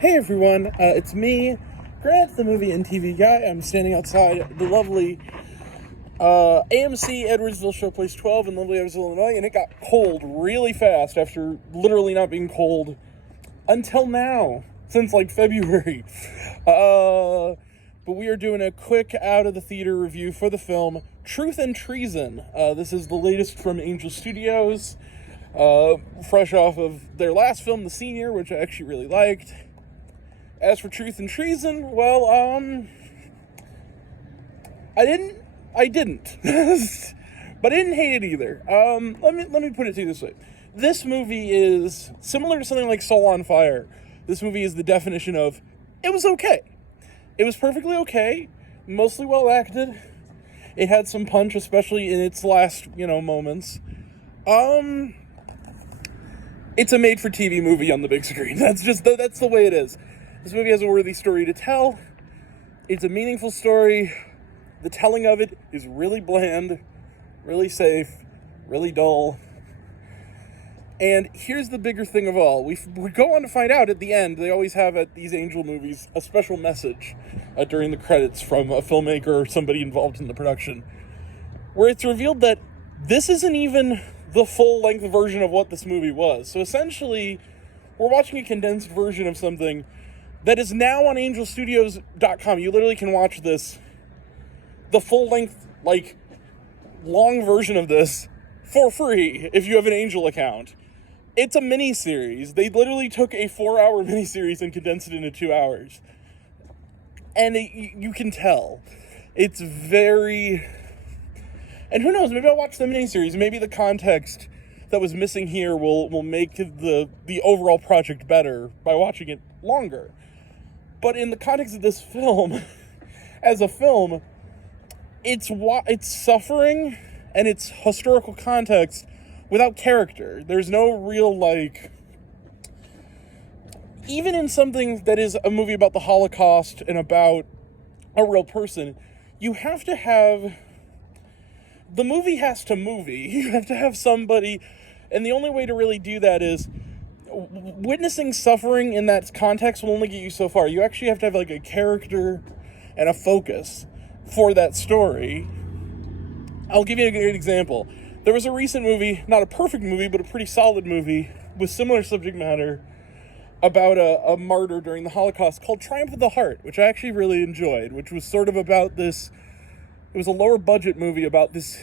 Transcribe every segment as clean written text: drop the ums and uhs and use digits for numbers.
Hey everyone, it's me, Grant, the movie and TV guy. I'm standing outside the lovely AMC Edwardsville Showplace 12 in lovely Edwardsville, Illinois, and it got cold really fast after literally not being cold until now, since like February. But we are doing a quick out of the theater review for the film Treason. This is the latest from Angel Studios, fresh off of their last film, The Senior, which I actually really liked. As for Treason, well, I didn't, but I didn't hate it either. Let me put it to you this way. This movie is similar to something like Soul on Fire. This movie is the definition of, it was okay. It was perfectly okay, mostly well acted. It had some punch, especially in its last, moments. It's a made-for-TV movie on the big screen. That's the way it is. This movie has a worthy story to tell. It's a meaningful story. The telling of it is really bland, really safe, really dull. And here's the bigger thing of all. We go on to find out at the end, they always have at these Angel movies a special message during the credits from a filmmaker or somebody involved in the production, where it's revealed that this isn't even the full-length version of what this movie was. So essentially, we're watching a condensed version of something that is now on angelstudios.com. You literally can watch this, the full-length, long version of this, for free if you have an Angel account. It's a mini-series. They literally took a 4-hour mini-series and condensed it into 2 hours. And you can tell. It's very... And who knows, maybe I'll watch the mini-series. Maybe the context that was missing here will make the overall project better by watching it longer. But in the context of this film, as a film, it's suffering and it's historical context without character. There's no real, even in something that is a movie about the Holocaust and about a real person, you have to have... The movie has to movie. You have to have somebody, and the only way to really do that is witnessing suffering in that context will only get you so far. You actually have to have a character and a focus for that story. I'll give you a good example. There was a recent movie, not a perfect movie, but a pretty solid movie with similar subject matter about a martyr during the Holocaust called Triumph of the Heart, which I actually really enjoyed, which was sort of about this. It was a lower budget movie about this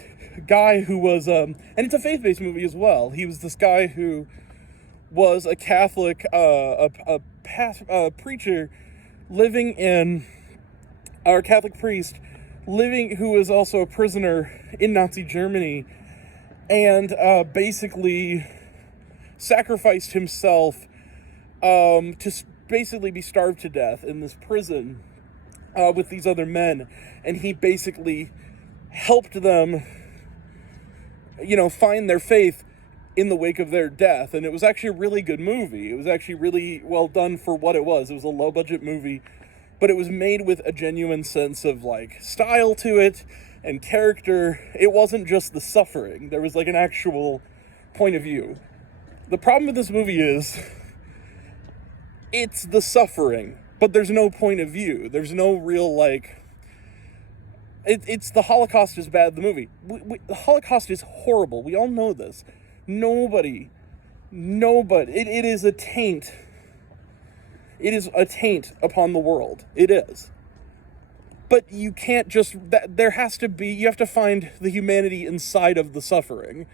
guy who was, and it's a faith-based movie as well. He was this guy who was a Catholic, preacher living in, or Catholic priest living, who was also a prisoner in Nazi Germany, and basically sacrificed himself to basically be starved to death in this prison with these other men. And he basically helped them, find their faith in the wake of their death. And it was actually a really good movie. It was actually really well done for what it was. It was a low-budget movie, but it was made with a genuine sense of, style to it and character. It wasn't just the suffering. There was, an actual point of view. The problem with this movie is it's the suffering, but there's no point of view. There's no real, It's the Holocaust is bad, the movie. The Holocaust is horrible. We all know this. Nobody. It is a taint. It is a taint upon the world. It is. But you can't just... There has to be... You have to find the humanity inside of the suffering.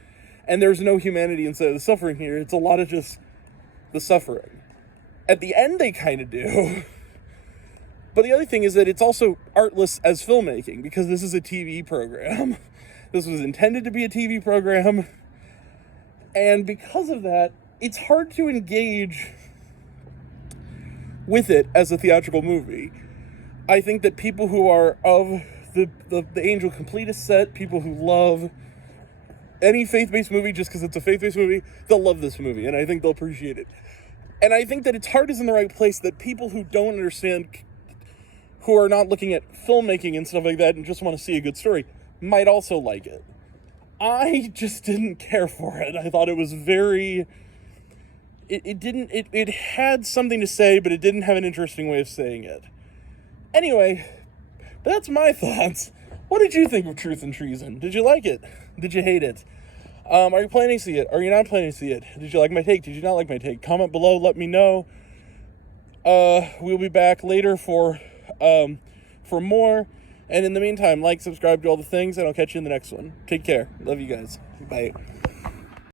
And there's no humanity inside of the suffering here. It's a lot of just the suffering. At the end, they kind of do. But the other thing is that it's also artless as filmmaking, because this is a TV program. This was intended to be a TV program. And because of that, it's hard to engage with it as a theatrical movie. I think that people who are of the Angel Completist set, people who love any faith-based movie just because it's a faith-based movie, they'll love this movie, and I think they'll appreciate it. And I think that its heart is in the right place, that people who don't understand, who are not looking at filmmaking and stuff like that and just want to see a good story, might also like it. I just didn't care for it. I thought it was it had something to say, but it didn't have an interesting way of saying it. Anyway, that's my thoughts. What did you think of Truth and Treason? Did you like it? Did you hate it? Are you planning to see it? Are you not planning to see it? Did you like my take? Did you not like my take? Comment below, let me know. We'll be back later for more. And in the meantime, like, subscribe, do all the things, and I'll catch you in the next one. Take care. Love you guys. Bye.